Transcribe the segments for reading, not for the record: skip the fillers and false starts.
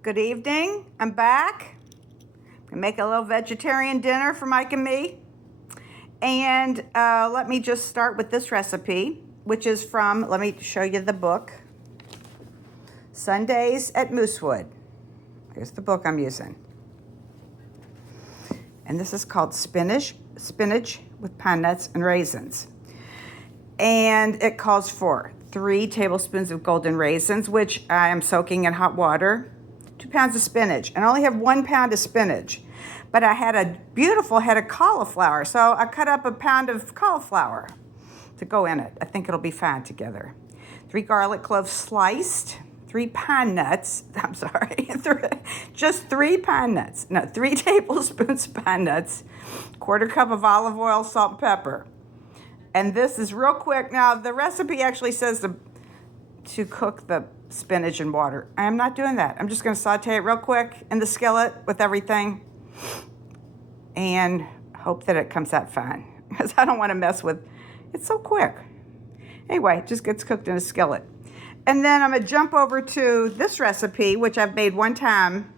Good evening. I'm back. I'm gonna make a little vegetarian dinner for Mike and me. And let me just start with this recipe, which is from, let me show you the book, Sundays at Moosewood. Here's the book I'm using. And this is called Spinach with pine nuts and raisins. And it calls for 3 tablespoons of golden raisins, which I am soaking in hot water, 2 pounds of spinach. And I only have 1 pound of spinach, but I had a beautiful head of cauliflower, so I cut up a pound of cauliflower to go in it. I think it'll be fine together. 3 garlic cloves sliced, 3 pine nuts, I'm sorry, just 3 pine nuts, no, 3 tablespoons of pine nuts, 1/4 cup of olive oil, salt, and pepper. And this is real quick. Now, the recipe actually says to cook the spinach in water. I am not doing that. I'm just going to saute it real quick in the skillet with everything and hope that it comes out fine, because I don't want to mess with it's so quick. Anyway, it just gets cooked in a skillet. And then I'm going to jump over to this recipe, which I've made one time,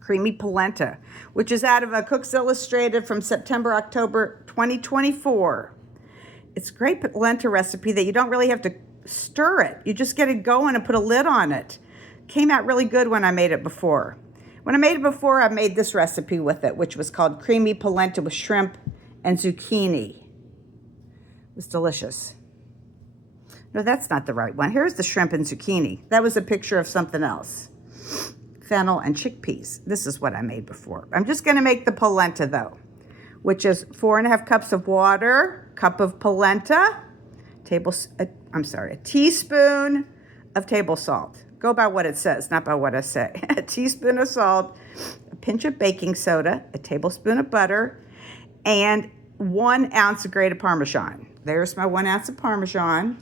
creamy polenta, which is out of a Cook's Illustrated from September, October 2024. It's a great polenta recipe that you don't really have to stir it. You just get it going and put a lid on it. Came out really good when I made it before. When I made it before, I made this recipe with it, which was called creamy polenta with shrimp and zucchini. It was delicious. No, that's not the right one. Here's the shrimp and zucchini. That was a picture of something else. Fennel and chickpeas. This is what I made before. I'm just going to make the polenta, though, which is 4.5 cups of water, cup of polenta, a teaspoon of table salt. Go by what it says, not by what I say. A teaspoon of salt, a pinch of baking soda, a tablespoon of butter, and 1 ounce of grated Parmesan. There's my 1 ounce of Parmesan.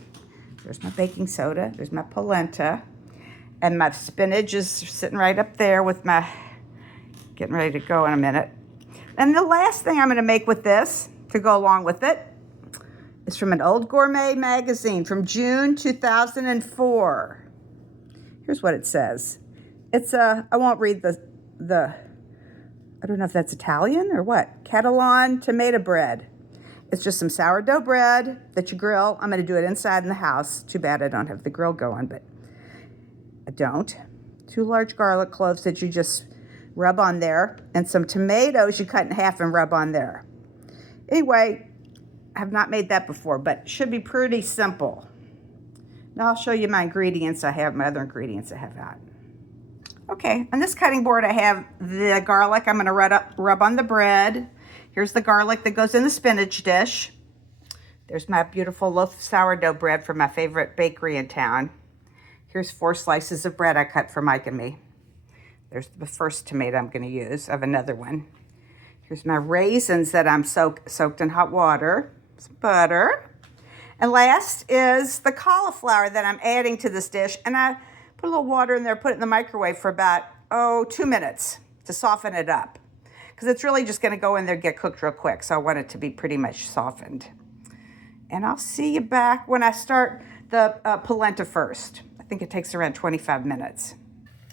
There's my baking soda. There's my polenta. And my spinach is sitting right up there with my, getting ready to go in a minute. And the last thing I'm going to make with this, to go along with it, is from an old gourmet magazine from June 2004. Here's what it says. It's I won't read the I don't know if that's Italian or what. Catalan tomato bread. It's just some sourdough bread that you grill. I'm going to do it inside in the house. Too bad I don't have the grill going, but I don't. 2 large garlic cloves that you just rub on there, and some tomatoes you cut in half and rub on there. Anyway, I have not made that before, but it should be pretty simple. Now I'll show you my ingredients. My other ingredients I have out. Okay, on this cutting board I have the garlic I'm going to rub on the bread. Here's the garlic that goes in the spinach dish. There's my beautiful loaf of sourdough bread from my favorite bakery in town. Here's 4 slices of bread I cut for Mike and me. There's the first tomato I'm going to use. I have another one. Here's my raisins that I'm soaked in hot water. Some butter. And last is the cauliflower that I'm adding to this dish. And I put a little water in there, put it in the microwave for about, 2 minutes to soften it up. Because it's really just going to go in there and get cooked real quick. So I want it to be pretty much softened. And I'll see you back when I start the polenta first. I think it takes around 25 minutes.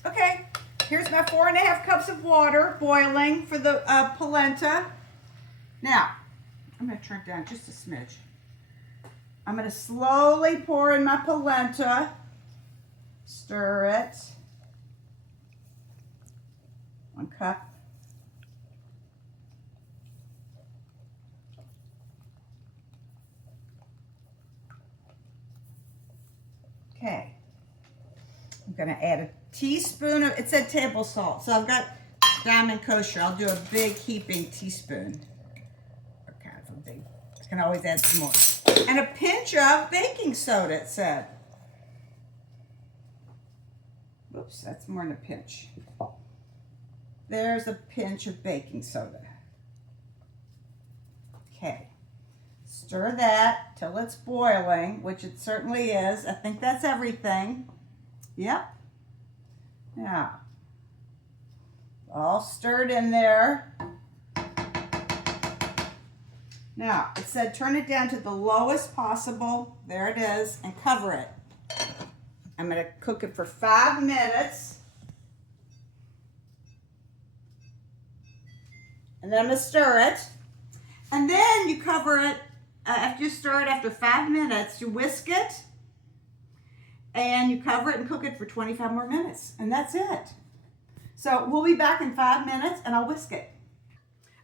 Okay. Here's my 4.5 cups of water boiling for the polenta. Now, I'm going to turn it down just a smidge. I'm going to slowly pour in my polenta. Stir it. 1 cup. Okay. I'm going to add a teaspoon of, it said table salt, so I've got Diamond Kosher. I'll do a big heaping teaspoon. Okay, something. I can always add some more. And a pinch of baking soda, it said. Oops, that's more than a pinch. There's a pinch of baking soda. Okay. Stir that till it's boiling, which it certainly is. I think that's everything. Yep. Now, all stirred in there. Now, it said turn it down to the lowest possible. There it is, and cover it. I'm going to cook it for 5 minutes. And then I'm gonna stir it. And then you cover it, after you stir it after 5 minutes, you whisk it and you cover it and cook it for 25 more minutes. And that's it. So we'll be back in 5 minutes and I'll whisk it.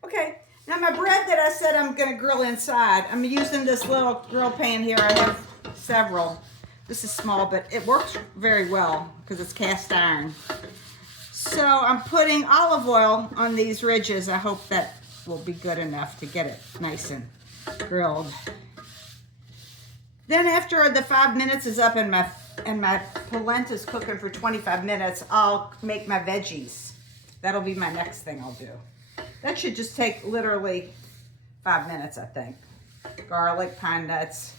Okay, now my bread that I said I'm gonna grill inside, I'm using this little grill pan here. I have several. This is small, but it works very well because it's cast iron. So I'm putting olive oil on these ridges. I hope that will be good enough to get it nice and grilled. Then after the 5 minutes is up and my polenta is cooking for 25 minutes, I'll make my veggies. That'll be my next thing I'll do. That should just take literally 5 minutes, I think. Garlic, pine nuts,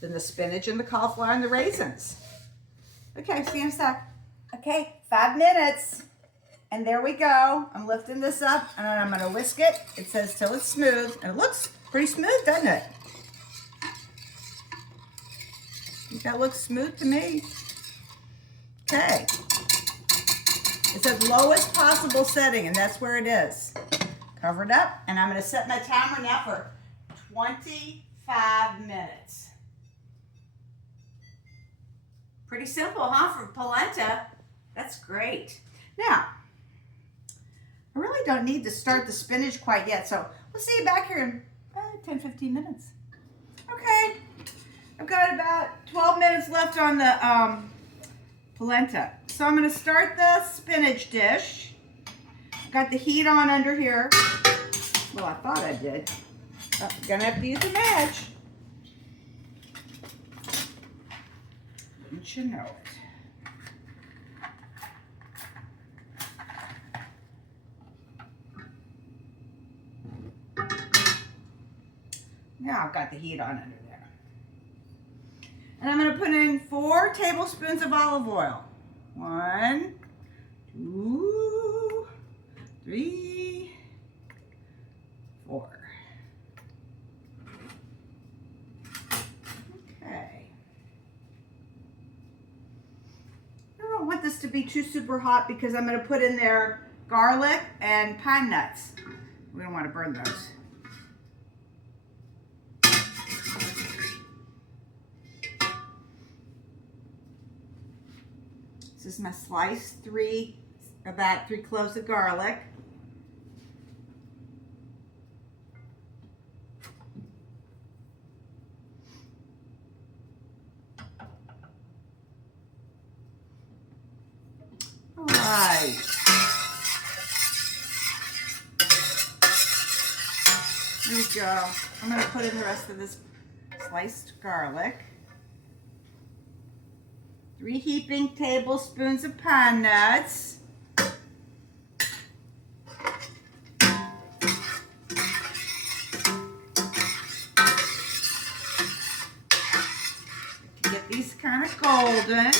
then the spinach and the cauliflower and the raisins. Okay, see you in a sec. Okay, 5 minutes. And there we go. I'm lifting this up and I'm gonna whisk it. It says till it's smooth. And it looks pretty smooth, doesn't it? I think that looks smooth to me. Okay. It says lowest possible setting, and that's where it is. Cover it up, and I'm gonna set my timer now for 25 minutes. Pretty simple, huh, for polenta? That's great. Now, I really don't need to start the spinach quite yet, so we'll see you back here in 10, 15 minutes. Okay, I've got about 12 minutes left on the polenta. So I'm gonna start the spinach dish. Got the heat on under here. Well, I thought I did. Oh, gonna have to use a match. Wouldn't you know it? Now I've got the heat on under there. And I'm gonna put in 4 tablespoons of olive oil. 1, 2, 3, 4. Okay. I don't want this to be too super hot because I'm gonna put in there garlic and pine nuts. We don't want to burn those. This is my sliced about 3 cloves of garlic. All right. There we go. I'm going to put in the rest of this sliced garlic. 3 heaping tablespoons of pine nuts. Get these kind of golden.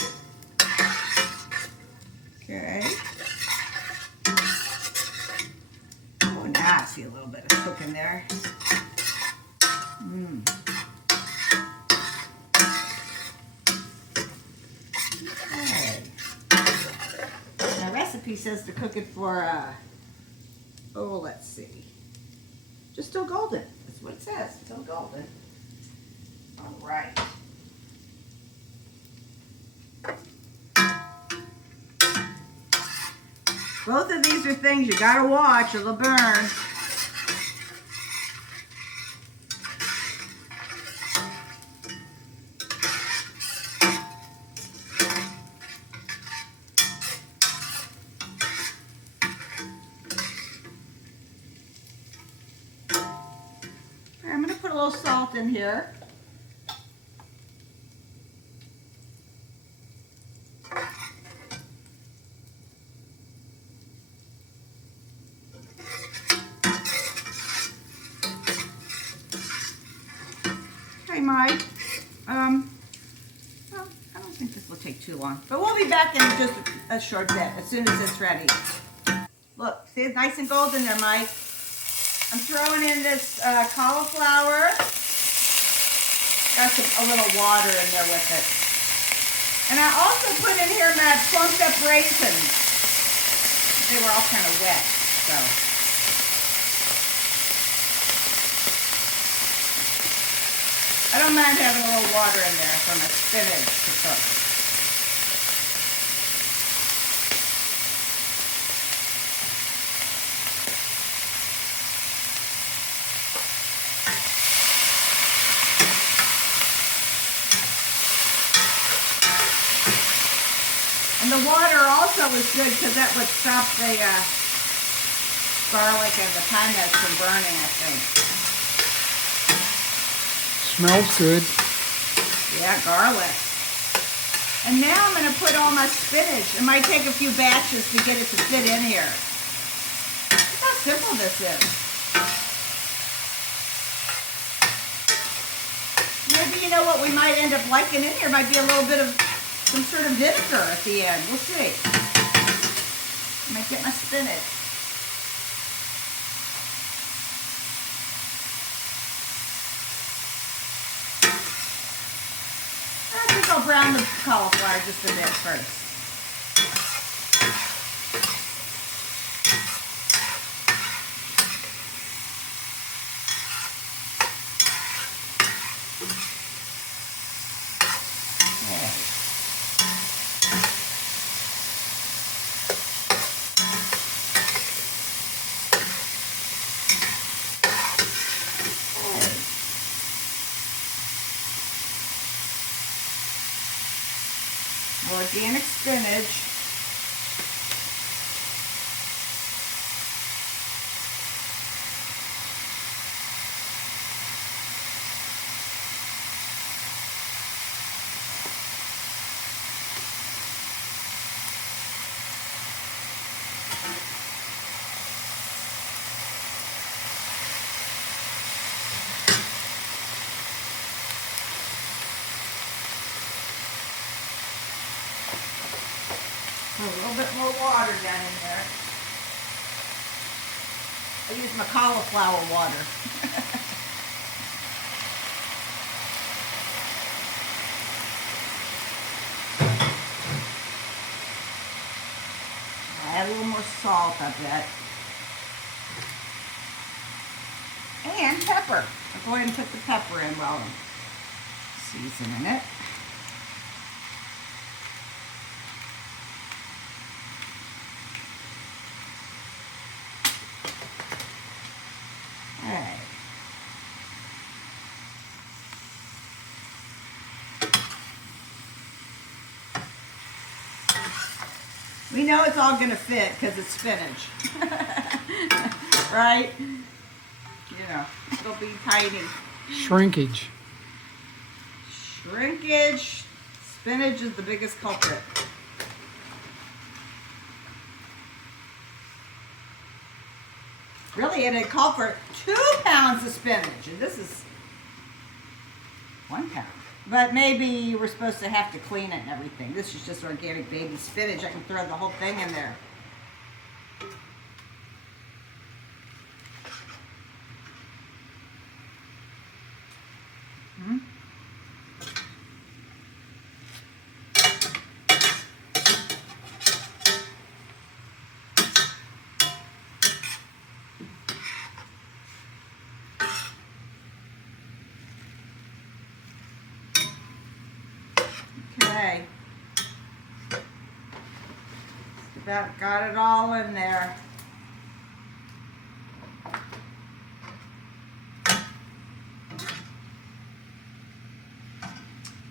Okay. Oh, now I see a little bit of cooking there. He says to cook it for, let's see, just till golden. That's what it says, till golden. All right. Both of these are things you gotta watch or they'll burn. Salt in here. Okay, Mike. Well, I don't think this will take too long, but we'll be back in just a short bit as soon as it's ready. Look, see it's nice and golden there, Mike. I'm throwing in this cauliflower. Got a little water in there with it. And I also put in here my plumped up raisins. They were all kind of wet, so. I don't mind having a little water in there for my spinach to cook. And the water also is good because that would stop the garlic and the pine nuts from burning, I think. Smells good. Yeah, garlic. And now I'm going to put all my spinach. It might take a few batches to get it to fit in here. Look how simple this is. Maybe you know what we might end up liking in here might be a little bit of some sort of vinegar at the end. We'll see. I might get my spinach. I think I'll brown the cauliflower just a bit first. Organic spinach. A little bit more water down in there. I use my cauliflower water. Add a little more salt, I bet. And pepper. I'll go ahead and put the pepper in while I'm seasoning it. Alright. We know it's all going to fit because it's spinach. Right? You know, it'll be tiny. Shrinkage. Shrinkage. Spinach is the biggest culprit. Really, it had called for 2 pounds of spinach, and this is 1 pound. But maybe you were supposed to have to clean it and everything. This is just organic baby spinach. I can throw the whole thing in there. Okay. About got it all in there.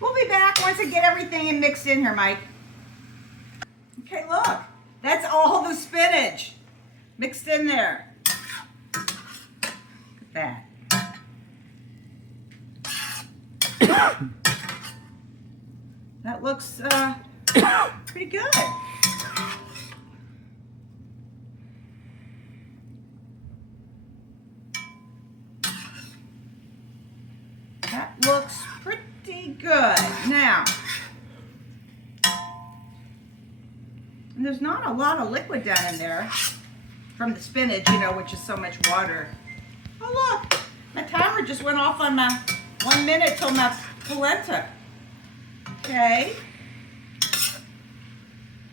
We'll be back once I get everything mixed in here, Mike. Okay, look. That's all the spinach mixed in there. Look at that. That looks pretty good. That looks pretty good. Now, and there's not a lot of liquid down in there from the spinach, you know, which is so much water. Oh, look, my timer just went off on my 1 minute till my polenta. Okay,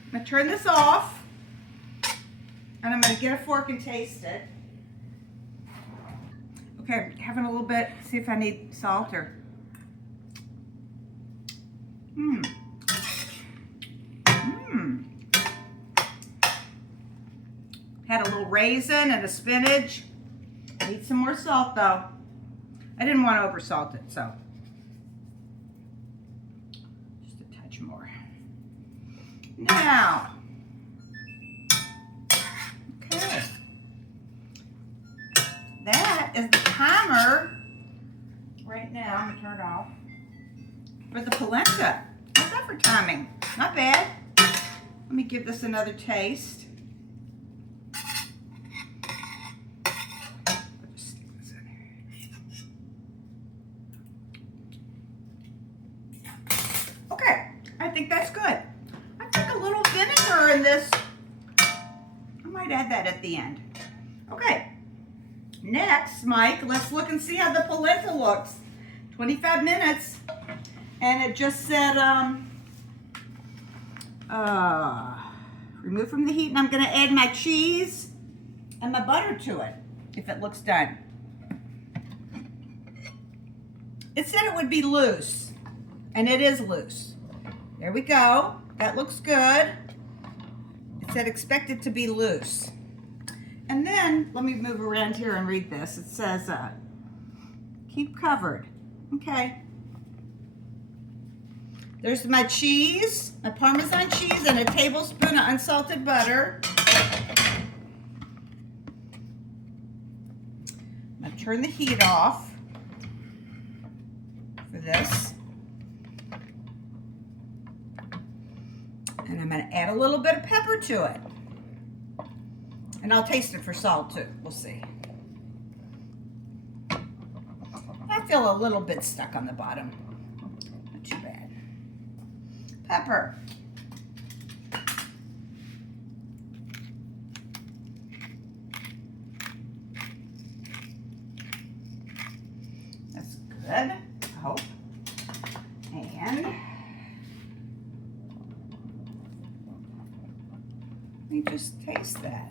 I'm going to turn this off, and I'm going to get a fork and taste it. Okay, having a little bit, see if I need salt or Mmm. Mmm. Had a little raisin and a spinach. Need some more salt though. I didn't want to over salt it, so just a touch more. Now, okay, that is the timer right now. I'm gonna turn it off for the polenta. How's that for timing? Not bad. Let me give this another taste. Okay, I think that's good. I think a little vinegar in this. I might add that at the end. Okay, next, Mike, let's look and see how the polenta looks. 25 minutes, and it just said, remove from the heat, and I'm gonna add my cheese and my butter to it, if it looks done. It said it would be loose, and it is loose. There we go. That looks good. It said expect it to be loose. And then, let me move around here and read this. It says, keep covered. Okay. There's my cheese, my Parmesan cheese, and a tablespoon of unsalted butter. I'm going to turn the heat off for this. And I'm going to add a little bit of pepper to it. And I'll taste it for salt too. We'll see. I feel a little bit stuck on the bottom. Not too bad. Pepper. That's good, I hope. And let me just taste that.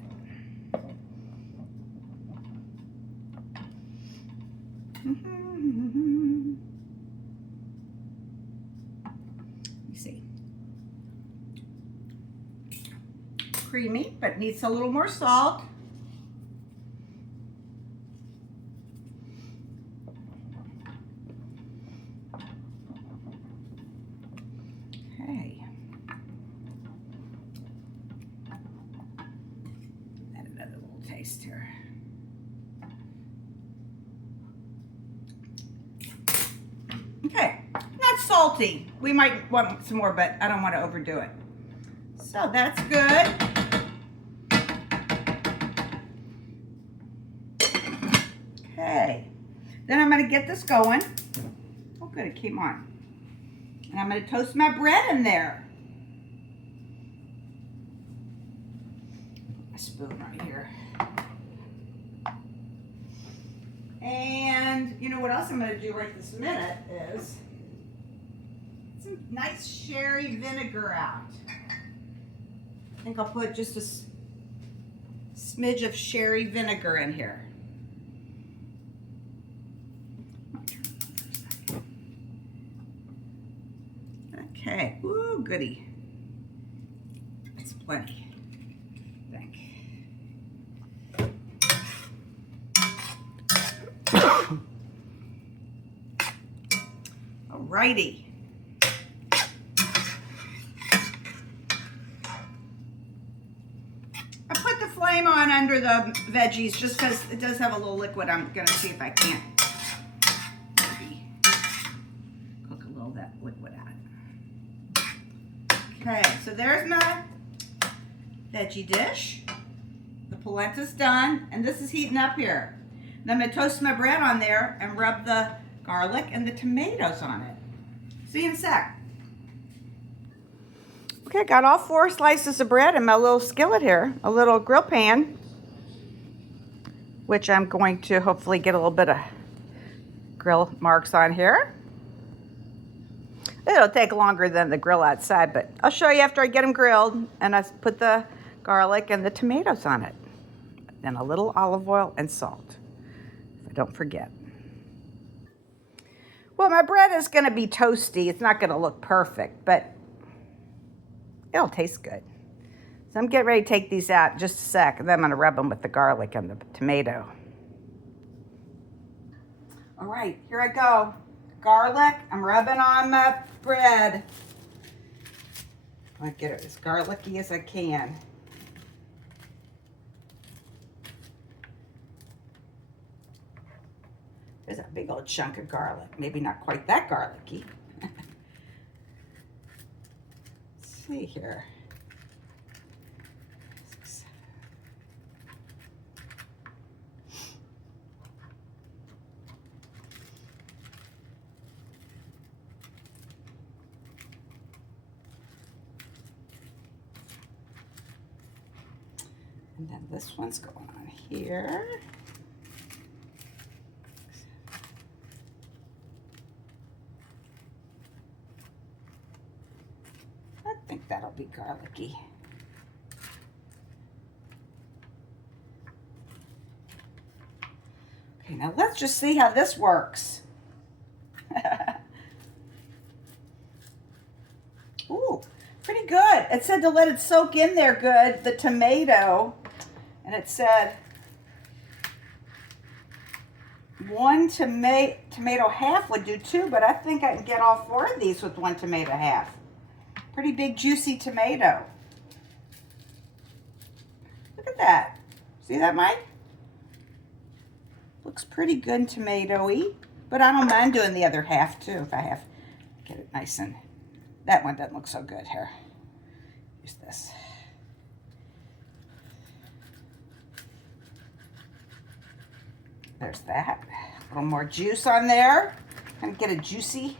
You see, creamy, but needs a little more salt. Okay. Add another little taste here. Okay, not salty. We might want some more, but I don't want to overdo it. So that's good. Okay, then I'm going to get this going. Oh good, it came on. And I'm going to toast my bread in there. A spoon right here. And you know what else I'm going to do right this minute is some nice sherry vinegar out. I think I'll put just a smidge of sherry vinegar in here. Okay, ooh, goody. That's plenty, I think. Alrighty. I put the flame on under the veggies just because it does have a little liquid. I'm gonna see if I can't maybe cook a little of that liquid out. Okay, so there's my veggie dish. The polenta's done, and this is heating up here. And I'm gonna toast my bread on there and rub the garlic and the tomatoes on it. See you in a sec. Okay, got all 4 slices of bread in my little skillet here, a little grill pan, which I'm going to hopefully get a little bit of grill marks on here. It'll take longer than the grill outside, but I'll show you after I get them grilled, and I put the garlic and the tomatoes on it. Then a little olive oil and salt, if I don't forget. Well, my bread is going to be toasty. It's not going to look perfect, but it'll taste good. So I'm getting ready to take these out in just a sec, and then I'm going to rub them with the garlic and the tomato. All right, here I go. Garlic, I'm rubbing on my bread. I want to get it as garlicky as I can. There's a big old chunk of garlic. Maybe not quite that garlicky. Let's see here. And then this one's going on here. I think that'll be garlicky. Okay, now let's just see how this works. Ooh, pretty good. It said to let it soak in there good, the tomato. And it said one tomato half would do too, but I think I can get all 4 of these with 1 tomato half. Pretty big, juicy tomato. Look at that. See that, Mike? Looks pretty good tomatoey, but I don't mind doing the other half too if I have to get it nice and... That one doesn't look so good here. Use this. There's that. A little more juice on there. Kind of get a juicy.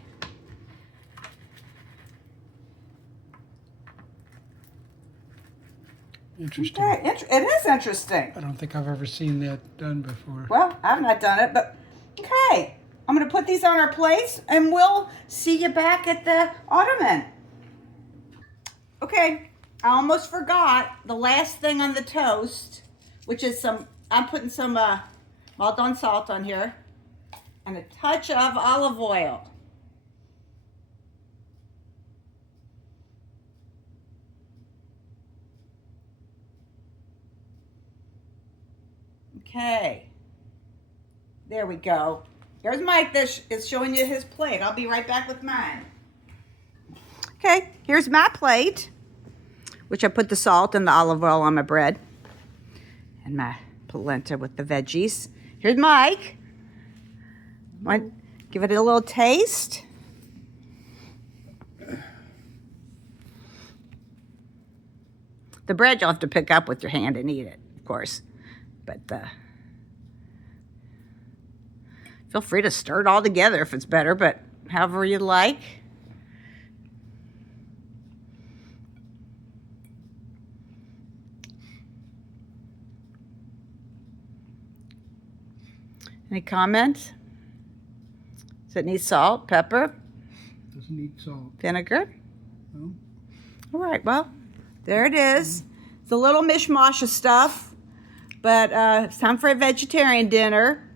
Interesting. Okay, it is interesting. I don't think I've ever seen that done before. Well, I've not done it, but okay. I'm going to put these on our plates, and we'll see you back at the ottoman. Okay, I almost forgot the last thing on the toast, which is I'm putting some well-done salt on here, and a touch of olive oil. Okay, there we go. Here's Mike that is showing you his plate. I'll be right back with mine. Okay, here's my plate, which I put the salt and the olive oil on my bread, and my polenta with the veggies. Here's Mike. Want give it a little taste? The bread you'll have to pick up with your hand and eat it, of course. But feel free to stir it all together if it's better, but however you like. Any comments? Does it need salt, pepper? Doesn't need salt. Vinegar? No. All right, well, there it is. It's a little mishmash of stuff, but it's time for a vegetarian dinner.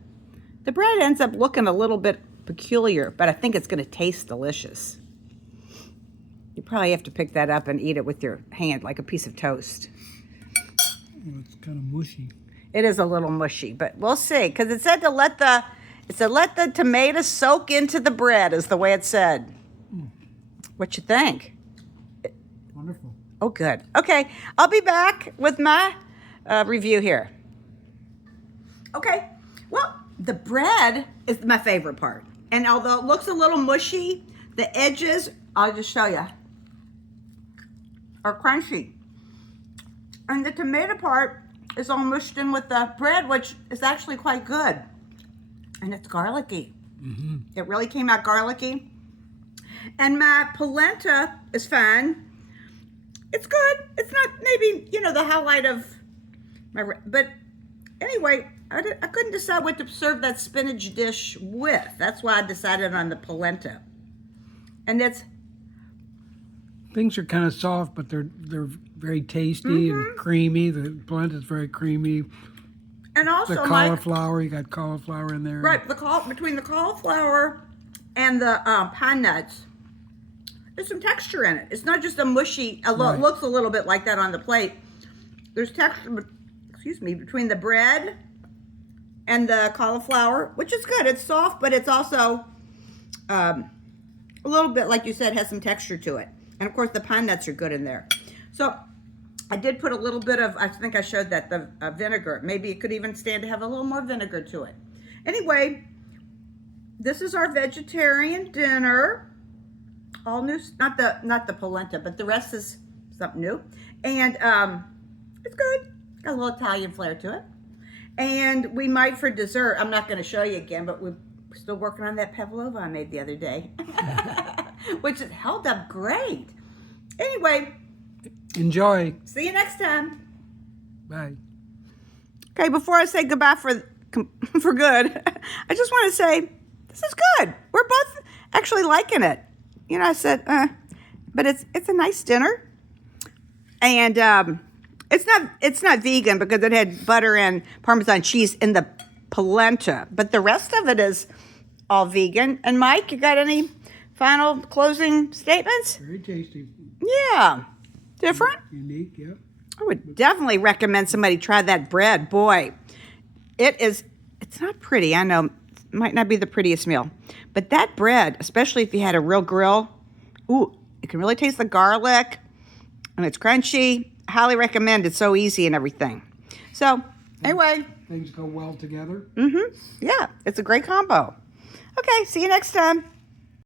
The bread ends up looking a little bit peculiar, but I think it's going to taste delicious. You probably have to pick that up and eat it with your hand like a piece of toast. Well, it's kind of mushy. It is a little mushy, but we'll see, because it said to let the tomato soak into the bread, is the way it said. What you think? Wonderful. Oh, good. Okay, I'll be back with my review here. Okay, well, the bread is my favorite part. And although it looks a little mushy, the edges, I'll just show you, are crunchy. And the tomato part is all mushed in with the bread, which is actually quite good. And it's garlicky. Mm-hmm. It really came out garlicky. And my polenta is fine. It's good. It's not maybe, the highlight of my... But anyway, I couldn't decide what to serve that spinach dish with. That's why I decided on the polenta. And it's... Things are kind of soft, but they're very tasty and creamy. The polenta is very creamy. And also, the cauliflower, you got cauliflower in there. Right, between the cauliflower and the pine nuts, there's some texture in it. It's not just a mushy, it Right. looks a little bit like that on the plate. There's texture, excuse me, between the bread and the cauliflower, which is good. It's soft, but it's also a little bit, like you said, has some texture to it. And of course, the pine nuts are good in there. So I did put a little bit of, I think I showed that, the vinegar. Maybe it could even stand to have a little more vinegar to it. Anyway, this is our vegetarian dinner. All new, not the polenta, but the rest is something new. And it's good. Got a little Italian flair to it. And we might for dessert, I'm not going to show you again, but we're still working on that pavlova I made the other day, which has held up great. Anyway, Enjoy. see you next time. Bye. Okay, before I say goodbye for good, I just want to say this is good. We're both actually liking it. You know, I said, but it's a nice dinner, and it's not vegan because it had butter and Parmesan cheese in the polenta, but the rest of it is all vegan. And Mike, you got any final closing statements? Very tasty. Yeah, different. Unique, yeah. I would definitely recommend somebody try that bread. Boy, it's not pretty. I know, it might not be the prettiest meal, but that bread, especially if you had a real grill, ooh, you can really taste the garlic, and it's crunchy. Highly recommend. It's so easy and everything. So, anyway. Things go well together. Yeah, it's a great combo. Okay, see you next time.